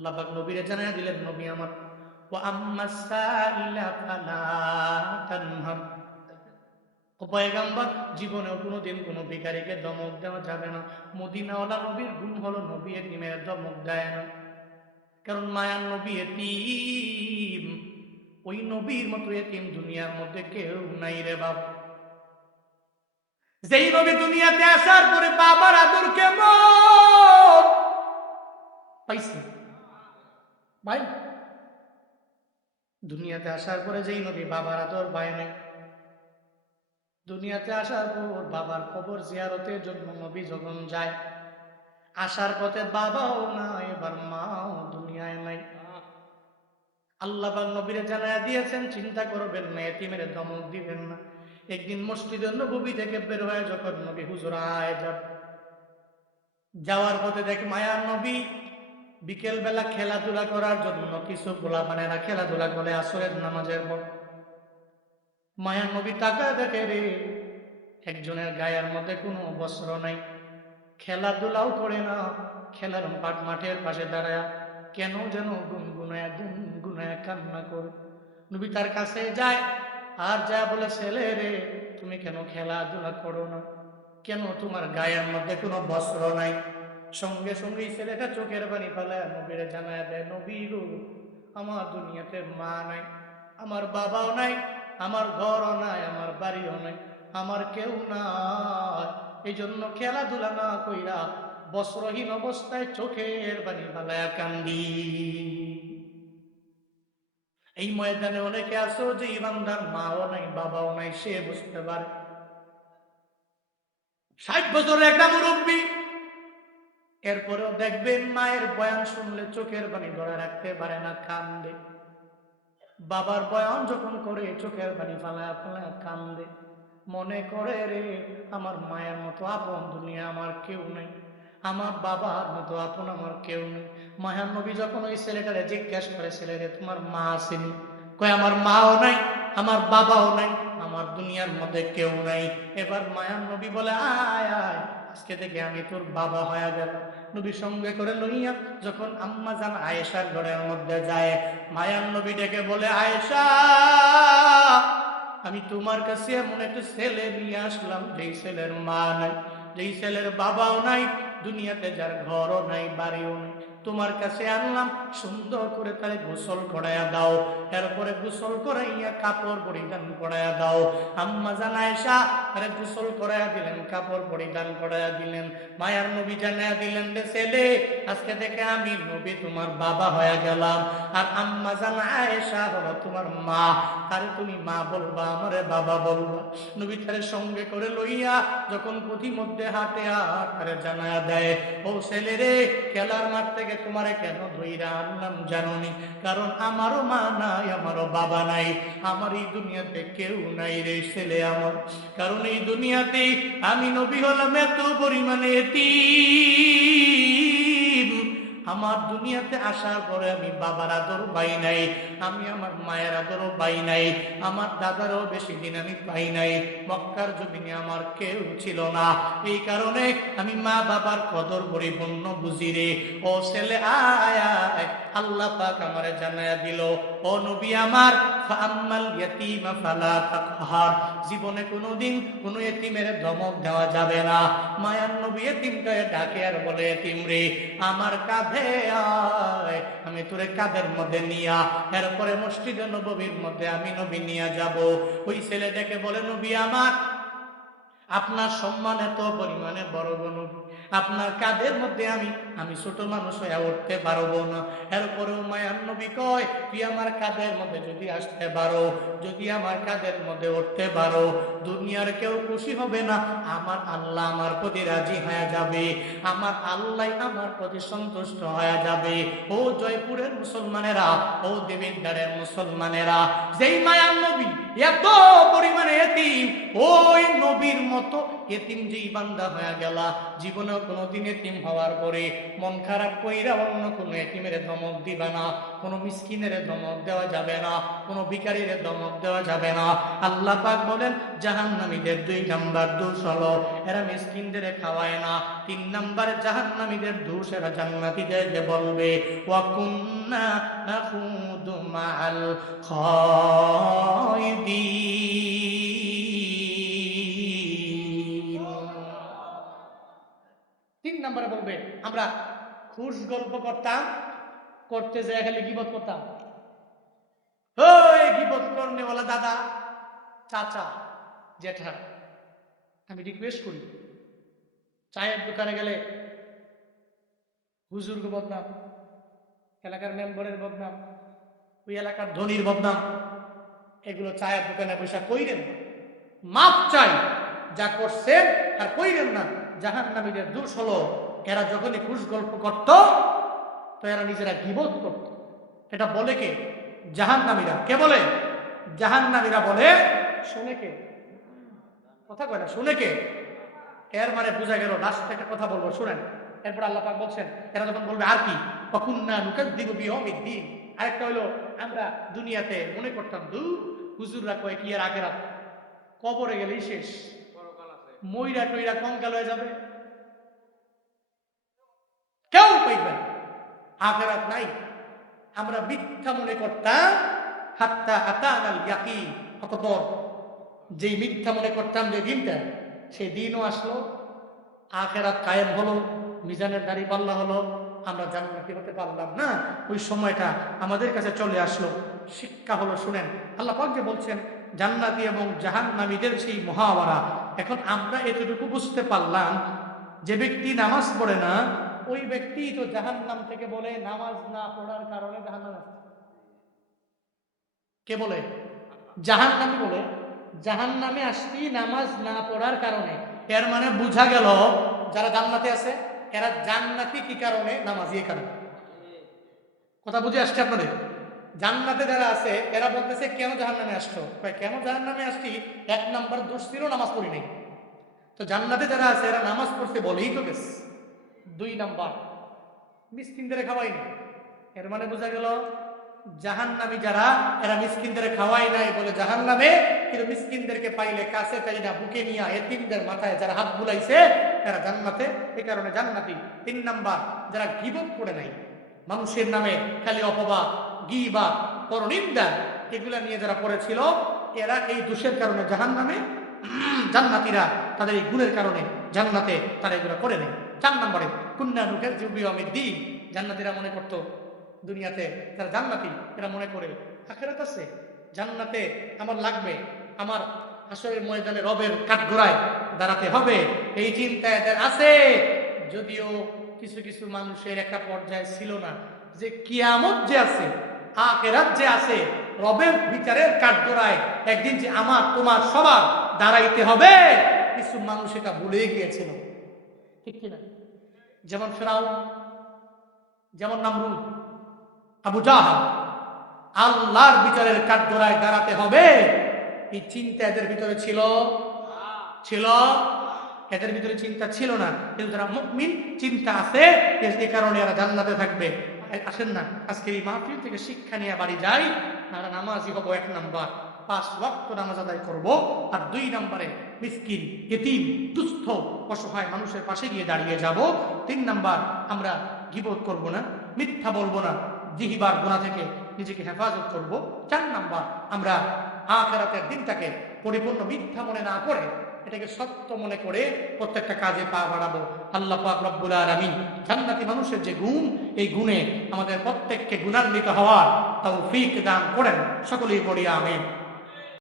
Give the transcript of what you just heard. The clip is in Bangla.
আল্লাহ পাক নবীরে জানায় দিলেন, নবী আমার ও আম্মা সাইলা ফালা তানহার জীবনেও কোনোদিন কোনো ভিখারিকে দমক দেওয়া যাবে না। মদিনাওয়ালা নবীর গুণ হলো নবী এতিমের দমক দেয় না। কারণ মায়ার নবী এতিম। ওই নবীর মতো এতিম দুনিয়ার মধ্যে কেউ নাই রে বাবা যেই নবী দুনিয়াতে আসার পরে বাবার আদর কেমন পাইছে? ভাই, দুনিয়াতে আসার পরে যেই নবী বাবার আদর পায় নাই দুনিয়াতে আসার পর বাবার খবর জিয়ারতের জন্য নবী যখন যায়, আসার পথে বাবাও নাই এবার মাও দুনিয়ায় নাই। আল্লাহ নবীরে জানায়া দিয়েছেন, চিন্তা করবেন না, এতিমের দমক দিবেন না। একদিন মসজিদের নবী থেকে বের হয়ে যখন নবী হুজুরায় যাব, যাওয়ার পথে দেখ মায়ার নবী বিকেল বেলা খেলাধুলা করার জন্য কিছু গোলা বানেরা খেলাধুলা করে আসরের নামাজের পর। মায়ার নবী তাকায় দেখে রে, একজনের গায়ের মধ্যে কোনো বস্ত্র নাই। খেলাধুলাও করে না, খেলার পাট মাঠের পাশে দাঁড়ায় কেন যেন গুনগুনায় গুনগুনায় কান্না করে। নবী তার কাছে যায়, আর যা বলে ছেলে রে, তুমি কেন খেলাধুলা করো না? কেন তোমার গায়ের মধ্যে কোনো বস্ত্র নাই? সঙ্গে সঙ্গে ছেলেটা চোখের পানি ফেলায়, নবীরে জানায় দেয়, নবী গো, আমার দুনিয়াতে মা নাই, আমার বাবাও নাই, আমার ঘরও নাই, আমার বাড়িও নাই, আমার কেউ নাই। এই জন্য খেলাধুলা না কইরা বস্ত্রহীন অবস্থায় চোখের পানি ফেলায় কান্দি। এই ময়দানে অনেকে আসো যে ইমানদার মাও নাই, বাবাও নাই, সে বুঝতে পারে। ষাট বছরের একটা মুরব্বী এরপরেও দেখবেন মায়ের বয়ান শুনলে চোখের পানি ধরে রাখতে পারে না, কান্দে। বাবার বয়ান যখন করে, চোখের পানি ফালায় ফালায় কান্দে। মনে করে, রে, আমার মায়ের মতো আপন দুনিয়া আমার কেউ নেই। আমার বাবার মতো আপন আমার কেউ নেই। মায়ার নবী যখন ওই ছেলেটারে জিজ্ঞাসা করে ছেলে রে তোমার মা আসেনি কয়, আমার মাও নাই, আমার বাবাও নাই, আমার দুনিয়ার মধ্যে কেউ নাই। এবার মায়ার নবী বলে, আয় আয়, আজকে থেকে আমি তোর বাবা হয়ে গেল নবী সঙ্গে করে লইয়া যখন আম্মা জান আয়েশার ঘরের মধ্যে যায়, মায়ার নবী ডেকে বলে, আয়েশা, আমি তোমার কাছে এমন একটা ছেলে নিয়ে আসলাম, যেই ছেলের মা নাই, যেই ছেলের বাবাও নাই, দুনিয়াতে যার ঘরও নাই, বাড়িও নাই তোমার কাছে আনলাম, সুন্দর করে তারে গোসল করাইয়া দাও। এরপরে গোসল করাইয়া কাপড় পরিধান করাইয়া দাও। আম্মা জানায়সা আরে গোসল করাইয়া দিলেন, কাপড় পরিধান করাইয়া দিলেন, মায়ার নবী জানাইয়া দিলেন রে ছেলে, আজকে থেকে আমি নবী, তোমার বাবা হয়ে গেলাম। আর আম্মা জানায়সা হলো তোমার মা। আরে তুমি মা বলবা, আমারে বাবা বলবা। নবী তারে সঙ্গে করে লইয়া যখন মধ্যে হাটে আরে জানায়া দেয়, ও ছেলে রে, খেলার মাঠ থেকে তোমারে কেন ধইরা আনলাম জাননি? কারণ আমারও মা নাই, আমারও বাবা নাই, আমার এই দুনিয়াতে কেউ নাই রে ছেলে আমার। কারণ এই দুনিয়াতে আমি নবী হলাম এত পরিমাণে এতিম। আমার দুনিয়াতে আসার পরে আমি বাবার আদর পাই নাই, আমি আমার মায়ের আদরও পাই নাই, আমার দাদারও বেশি দিন আমি পাই নাই, মক্কার জমিনে আমার কেউ ছিল না। এই কারণে আমি মা বাবার কদর পরিপূর্ণ বুঝি রে। ও ছেলে, আয় আল্লাহ পাক আমারে জানায়া দিল, ও নবী আমার জীবনে কোনোদিন কোনো এতিমের ধমক দেওয়া যাবে না। মায়ার নবী এতিমটাকে ডাকে আর বলে, এতিম রে, আমার কাঁধে আয়, আমি তোরে কাঁধের মধ্যে নিয়া? এরপরে মসজিদে নবীর মধ্যে আমি নবী নিয়ে যাব। ওই ছেলে ডেকে বলে, নবী আমার, আপনার সম্মান এত পরিমাণে বড় নবী। আপনার কাঁধের মধ্যে আমি আমি ছোট মানুষ হয়ে উঠতে পারব না। এরপরেও মায়ার নবী কয়, তুই আমার কাঁধের মধ্যে যদি আসতে পারো, যদি আমার কাঁধের মধ্যে উঠতে পারো, দুনিয়ার কেউ খুশি হবে না। আমার আল্লাহ আমার প্রতি রাজি হয়ে যাবে। আমার আল্লাহ আমার প্রতি সন্তুষ্ট হয়ে যাবে। ও জয়পুরের মুসলমানেরা, ও দেবিদ্বারের মুসলমানেরা, যেই মায়ার নবী এত পরিমাণে এতিম, ওই নবীর মতো এতিম যেই বান্দা হয়ে গেলা। জীবনেও কোনোদিন এতিম হওয়ার পরে মন খারাপ কইরা অন্য কোনো এতিমের ধমক দিবে না। কোনো মিসকিনের ধমক দেওয়া যাবে না, কোনো ভিকারির ধমক দেওয়া যাবে না। আল্লাহ পাক বলেন, জাহান্নামীদের দুই নাম্বার দোষ হলো, এরা মিসকিনদের খাওয়ায় না। তিন নম্বরে, জাহান্নামীদের দোষ এরা জান্নাতীদের যে বলবে, ওয়াকুন্না নাখুদু মাআল খায়দিন তিন নম্বরে বলবে, আমরা খুশ গল্প করতাম, করতে যায় খালি গিবত করতাম। গিবত করনে বলা দাদা, চাচা জেঠা আমি রিকোয়েস্ট করি, চায়ের দোকানে গেলে হুজুরকে বদনাম, এলাকার মেম্বারের বদনাম, ওই এলাকার ধনির বদনাম, এগুলো চায়ের দোকানে পয়সা কইরেন মাপ চাই, যা করছেন আর কইরেন না। জাহান নামীদের দোষ হলো, এরা যখনই খুশ গল্প করত, তো এরা নিজেরা গিবোধ করত। এটা বলে কে? জাহান নামীরা কে বলে? জাহান নামীরা বলে, শুনে কে? কথা কয় না, শুনে কে? এর মানে বোঝা গেল লাস্ট একটা কথা বলব, শুনেন। এরপর আল্লাহ পাক বলছেন, এরা যখন বলবে আর কি? কখুন্না নুকাল দিব বিহমিদ্দিন আরেকটা হলো আমরা দুনিয়াতে মনে করতাম দু হুজুররা কয় কি আর আগেরাত কবরে গেলেই শেষ। ময়রা টইরা কঙ্কাল হয়ে যাবে। কেউ পাইবে। আখেরাত নাই। আমরা মিথ্যা মনে করতাম, হাত্তা আতানাল ইয়াকিন। অতপর যে মিথ্যা মনে করতাম যে দিনটা সেই দিনও আসলো, আখেরাত কায়েম হলো, মিজানের দাড়ি পাল্লা হলো, আমরা জান্নাতি হতে পারলাম না। ওই সময়টা আমাদের কাছে চলে আসলো। শিক্ষা হলো, শুনেন, আল্লাহ পাক যে বলছেন জান্নাতি এবং জাহান্নামীদের সেই মহাওয়ারা। এখন আমরা এতটুকু বুঝতে পারলাম, যে ব্যক্তি নামাজ পড়ে না, ওই ব্যক্তি তো জাহান্নাম থেকে বলে নামাজ না পড়ার কারণে জাহান্নাম কে বলে? জাহান্নামি বলে। জাহান নামে আসছি নামাজ না পড়ার কারণে। এর মানে বোঝা গেল, যারা জান্নাতে আছে, এরা জান্নাতি কি কারণে? নামাজি এই কারণে। কথা বুঝে আসছে আপনাদের? জান্নাতে যারা আছে, এরা বলতেছে, কেন জাহান নামে আসছো কেন জাহান নামে আসছি? এক নাম্বার দোষ নামাজ পড়ি নাই। তো জান্নাতে যারা আছে, এরা নামাজ পড়তে বলেই তো গেছে। দুই নাম্বার, মিসকিনদের খাওয়াইনি এর মানে বোঝা গেল জাহান নামি যারা, এরা মিসকিনদের খাওয়াই নাই বলে জাহান নামে কিন্তু মিসকিনদেরকে পাইলে কাছে চাই না বুকে নিয়ে এতিমদের মাথায় যারা হাত বুলাইছে এরা জান্নাতে, এ কারণে জান্নাতি। তিন নাম্বার, যারা গিবত করে নাই, মানুষের নামে খালি অপবাদ গিবা পরনিন্দা এগুলা নিয়ে যারা পড়েছিল, এরা এই দোষের কারণে জাহান নামে জান্নাতিরা তাদের এই গুণের কারণে জান্নাতে তারা এগুলো করে নেয়। চার নম্বরে, কুন্না নুখের জিবি অমিদ্দি জান্নাতিরা মনে করতো, দুনিয়াতে যারা জান্নাতি, এরা মনে করে, আখেরাত আছে, জান্নাতে আমার লাগবে, আমার আসলে ময়দানে রবের কাঠগোড়ায় দাঁড়াতে হবে, এই চিন্তা এদের আছে। যদিও কিছু কিছু মানুষের একটা পর্যায়ে ছিল না, যে কিয়ামত যে আছে আখেরাত যে আছে, রবের বিচারের কাঠগোড়ায় একদিন যে আমার, তোমার সবার দাঁড়াইতে হবে, কিছু মানুষ এটা ভুলে গিয়েছিল। ঠিক কিনা? যেমন ফেরাও যেমন নামরুদ আবু জাহাল, আল্লাহর বিচারের কাঠগড়ায় দাঁড়াতে হবে। এই চিন্তা এদের ভিতরে ছিল? ছিল? এদের ভিতরে চিন্তা ছিল না। কিন্তু যারা মুকমিন চিন্তা আছে, এ কারণে এরা জান্নাতে থাকবে। আসেন না। আজকের এই মাহফিল থেকে শিক্ষা নিয়ে বাড়ি যাই আর নামাজি হব এক নাম্বার। পাঁচ ওয়াক্ত নামাজ আদায় করব আর দুই নম্বরে মিসকিন এতিম দুস্থ, অসহায় মানুষের পাশে গিয়ে দাঁড়িয়ে যাব। তিন নাম্বার, আমরা গিবোধ করব না, মিথ্যা বলব না, জিহিবার গোনা থেকে নিজেকে হেফাজত করব। চার নাম্বার, আমরা আখেরাতের দিনটাকে পরিপূর্ণ মিথ্যা মনে না করে এটাকে সত্য মনে করে প্রত্যেকটা কাজে পা বাড়াবো। আল্লাহ পাক রব্বুল আলমিন জান্নাতি মানুষের যে গুণ, এই গুণে আমাদের প্রত্যেককে গুণান্বিত হওয়ার তৌফিক দান করেন। সকলেই পড়িয়া আমিন।